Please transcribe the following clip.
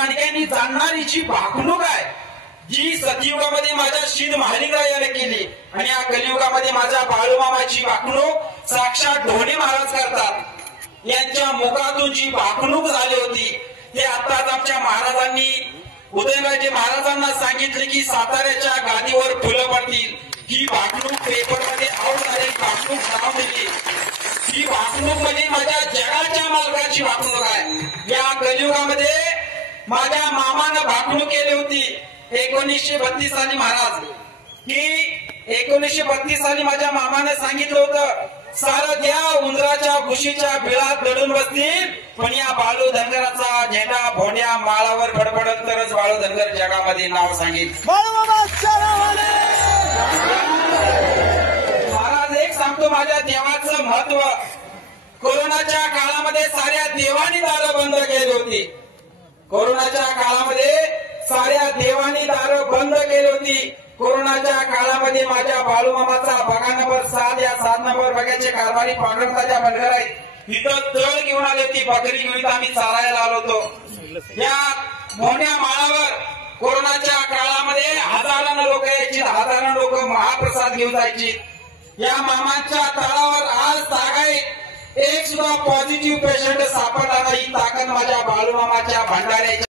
माणक्यांनी जाणणारी जी वागणूक आहे, जी सतयुगामध्ये माझ्या शीद महालिंगरायाने केली आणि या कलियुगामध्ये माझ्या बाळूमामाची वागणूक साक्षात ढोणे महाराज करतात. यांच्या मुखातून जी वागणूक झाली होती ते आताच आमच्या महाराजांनी उदयनराजे महाराजांना सांगितले की साताऱ्याच्या गादीवर फुलं पडतील. ही वागणूक पेपरमध्ये आऊट झालेली वागणूक नाव दिली. ही वागणूक म्हणजे माझ्या जगाच्या मालकाची वागणूक आहे. या कलियुगामध्ये माझ्या मामानं वागणूक केली होती 1932 साली महाराज, की 1932 साली माझ्या मामाने सांगितलं होतं सारं द्या उंदराच्या घुशीच्या बिळात लढून बसतील, पण या बाळू धनगराचा झेंडा भोंड्या माळावर फडफडत तरच बाळू धनगर जगामध्ये नाव सांगेल. महाराज एक सांगतो माझ्या देवाचं महत्व. कोरोनाच्या काळामध्ये साऱ्या देवानी दारं बंद केली होती. कोरोनाच्या काळामध्ये साऱ्या देवानी दारं बंद केली होती. कोरोनाच्या काळामध्ये माझ्या बाळूमामाचा बघा नंबर 7 या 7 नंबर बघ्याचे कारभारी पांडुरंगाच्या बनगर आहेत. तिथं तळ घेऊन आली होती, बकरी घेऊन आम्ही चारायला आलो होतो. या मोठ्या माळावर कोरोनाच्या काळामध्ये हजारानं लोक यायची, हजारानं लोक महाप्रसाद घेऊन जायची. या मामाच्या तळावर आज तागायत एक सुद्धा पॉझिटिव्ह पेशंट सापडला नाही. ताकद माझ्या बाळूमामाच्या भंडाऱ्याची